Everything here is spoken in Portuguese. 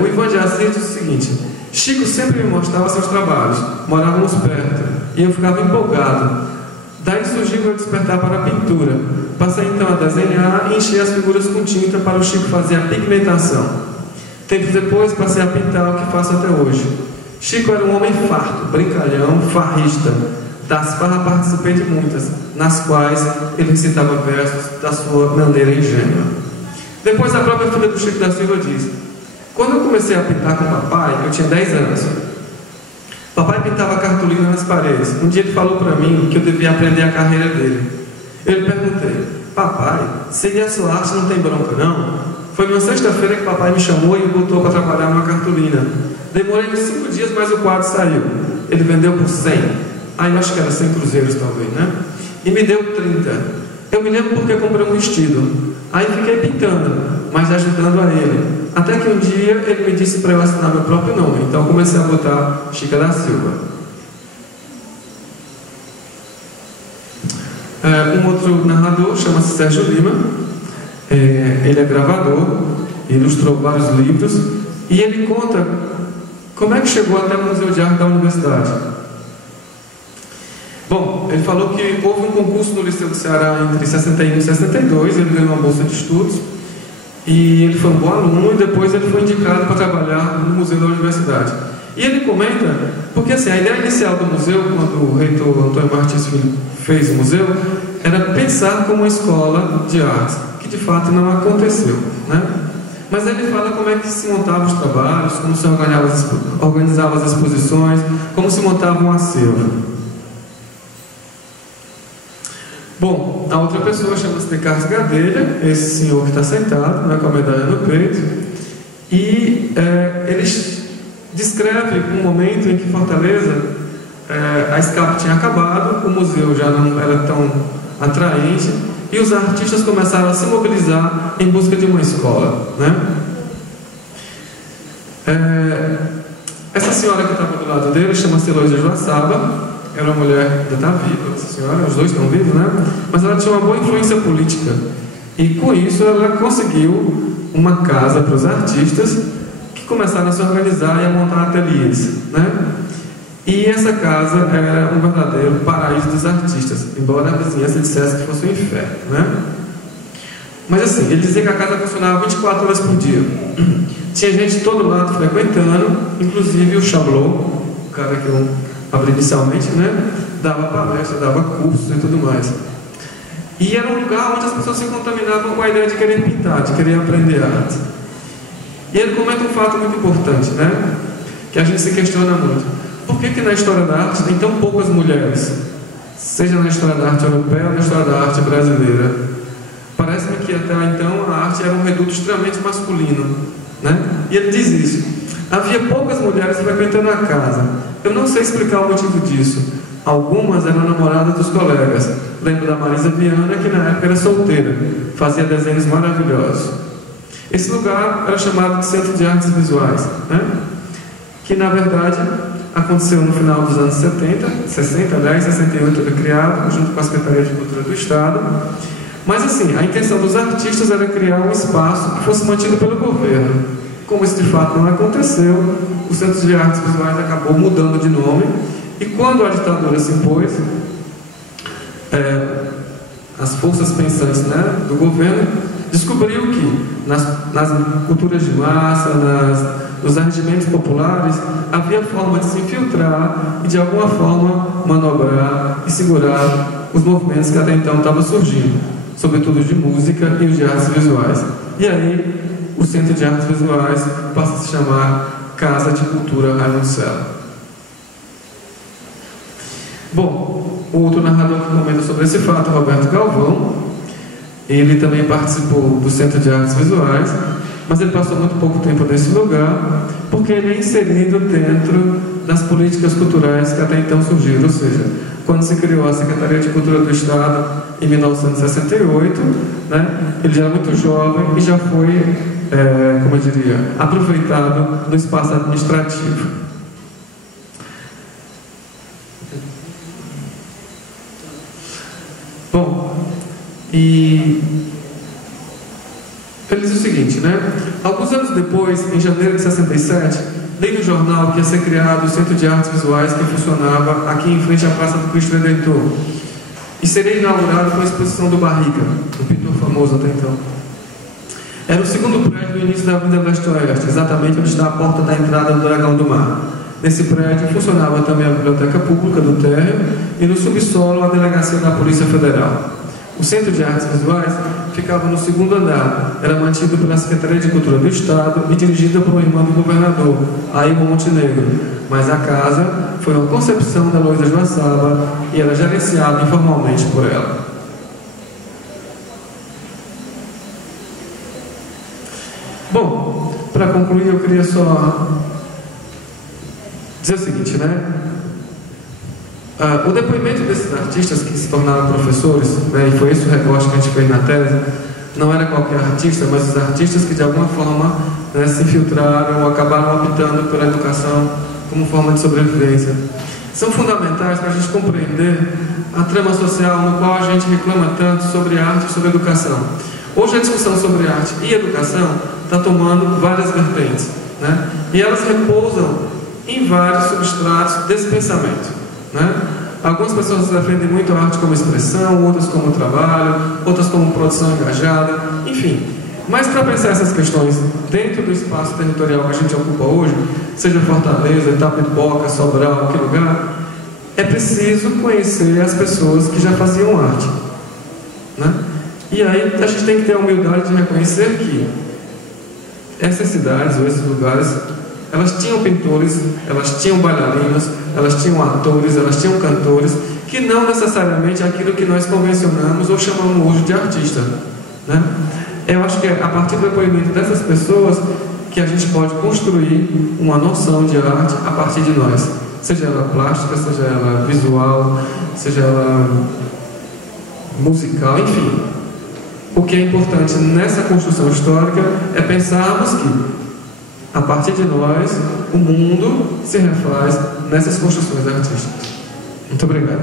O Ivan de Assis diz o seguinte: Chico sempre me mostrava seus trabalhos, morávamos perto, e eu ficava empolgado. Daí surgiu meu despertar para a pintura. Passei então a desenhar e encher as figuras com tinta para o Chico fazer a pigmentação. Tempos depois passei a pintar o que faço até hoje. Chico era um homem farto, brincalhão, farrista. Das farras participei de muitas, nas quais ele recitava versos da sua maneira ingênua. Depois a própria filha do Chico da Silva diz: quando eu comecei a pintar com o papai, eu tinha 10 anos. Papai pintava cartolina nas paredes. Um dia ele falou para mim que eu devia aprender a carreira dele. Eu lhe perguntei: papai, seguir a sua arte não tem bronca não? Foi numa sexta-feira que papai me chamou e me botou para trabalhar numa cartolina. Demorei uns 5 dias, mas o quadro saiu. Ele vendeu por 100. Aí eu acho que era 100 cruzeiros talvez, né? E me deu 30. Eu me lembro porque comprei um vestido. Aí fiquei pintando, mas ajudando a ele. Até que um dia ele me disse para eu assinar meu próprio nome. Então comecei a botar Chica da Silva. Um outro narrador chama-se Sérgio Lima. Ele é gravador, ilustrou vários livros. E ele conta como é que chegou até o Museu de Arte da Universidade. Bom, ele falou que houve um concurso no Liceu do Ceará entre 61 e 62, ele ganhou uma bolsa de estudos, e ele foi um bom aluno, e depois ele foi indicado para trabalhar no Museu da Universidade. E ele comenta, porque assim, a ideia inicial do museu, quando o reitor Antônio Martins Filho fez o museu, era pensar como uma escola de artes, que de fato não aconteceu, né? Mas ele fala como é que se montavam os trabalhos, como se organizava as exposições, como se montava um acervo. Bom, a outra pessoa chama-se Descartes Gadelha, esse senhor que está sentado, né, com a medalha no peito, e ele descreve um momento em que Fortaleza, a SCAP tinha acabado, o museu já não era tão atraente, e os artistas começaram a se mobilizar em busca de uma escola, né? Essa senhora que estava do lado dele chama-se Heloísa Joaçaba. Era uma mulher, ainda está viva, essa senhora, os dois estão vivos, né? Mas ela tinha uma boa influência política. E com isso ela conseguiu uma casa para os artistas que começaram a se organizar e a montar ateliês, né? E essa casa era um verdadeiro paraíso dos artistas, embora a vizinhança dissesse que fosse um inferno, né? Mas assim, ele dizia que a casa funcionava 24 horas por dia. Tinha gente de todo lado frequentando, inclusive o Chablot, o cara que eu abri inicialmente, né? Dava palestra, dava cursos e tudo mais. E era um lugar onde as pessoas se contaminavam com a ideia de querer pintar, de querer aprender arte. E ele comenta um fato muito importante, né? Que a gente se questiona muito. Por que na história da arte tem tão poucas mulheres? Seja na história da arte europeia ou na história da arte brasileira. Parece-me que até então a arte era um reduto extremamente masculino, né? E ele diz isso. Havia poucas mulheres frequentando a casa. Eu não sei explicar o motivo disso. Algumas eram namoradas dos colegas. Lembro da Marisa Viana, que na época era solteira. Fazia desenhos maravilhosos. Esse lugar era chamado de Centro de Artes Visuais, né? Que na verdade aconteceu no final dos anos 60, aliás, 68 foi criado, junto com a Secretaria de Cultura do Estado. Mas assim, a intenção dos artistas era criar um espaço que fosse mantido pelo governo. Como isso de fato não aconteceu, o Centro de Artes Visuais acabou mudando de nome, e quando a ditadura se impôs, as forças pensantes, né, do governo descobriu que nas culturas de massa, nos arregimentos populares, havia forma de se infiltrar e de alguma forma manobrar e segurar os movimentos que até então estavam surgindo, sobretudo de música e os de artes visuais. E aí o Centro de Artes Visuais passa a se chamar Casa de Cultura Raimundo Sela. Bom, o outro narrador que comenta sobre esse fato é Roberto Galvão. Ele também participou do Centro de Artes Visuais, mas ele passou muito pouco tempo nesse lugar, porque ele é inserido dentro das políticas culturais que até então surgiram. Ou seja, quando se criou a Secretaria de Cultura do Estado em 1968, né, ele já era muito jovem e já foi, como eu diria, aproveitado no espaço administrativo. Bom, e Ele diz o seguinte, né? Alguns anos depois, em janeiro de 67, li no jornal que ia ser criado o Centro de Artes Visuais que funcionava aqui em frente à Praça do Cristo Redentor. E seria inaugurado com a exposição do Barriga, um pintor famoso até então. Era o segundo prédio do início da Avenida Leste-Oeste, exatamente onde está a porta da entrada do Dragão do Mar. Nesse prédio funcionava também a Biblioteca Pública do Térreo e no subsolo a Delegacia da Polícia Federal. O Centro de Artes Visuais ficava no segundo andar, era mantido pela Secretaria de Cultura do Estado e dirigida por uma irmã do governador, Ailton Montenegro, mas a casa foi uma concepção da Heloísa Joaçaba e era gerenciada informalmente por ela. Bom, para concluir eu queria só dizer o seguinte, né? O depoimento desses artistas que se tornaram professores, né, e foi esse o recorte que a gente fez na tese, não era qualquer artista, mas os artistas que de alguma forma, né, se infiltraram ou acabaram optando pela educação como forma de sobrevivência. São fundamentais para a gente compreender a trama social no qual a gente reclama tanto sobre arte e sobre educação. Hoje a discussão sobre arte e educação está tomando várias vertentes, né, e elas repousam em vários substratos desse pensamento. Né? Algumas pessoas defendem muito a arte como expressão, outras como trabalho, outras como produção engajada, enfim. Mas para pensar essas questões dentro do espaço territorial que a gente ocupa hoje, seja Fortaleza, Itapipoca, Sobral, que lugar, é preciso conhecer as pessoas que já faziam arte. Né? E aí a gente tem que ter a humildade de reconhecer que essas cidades ou esses lugares, elas tinham pintores, elas tinham bailarinos, elas tinham atores, elas tinham cantores, que não necessariamente é aquilo que nós convencionamos ou chamamos hoje de artista. Né? Eu acho que é a partir do depoimento dessas pessoas que a gente pode construir uma noção de arte a partir de nós. Seja ela plástica, seja ela visual, seja ela musical, enfim. O que é importante nessa construção histórica é pensarmos que a partir de nós, o mundo se refaz nessas construções artísticas. Muito obrigado.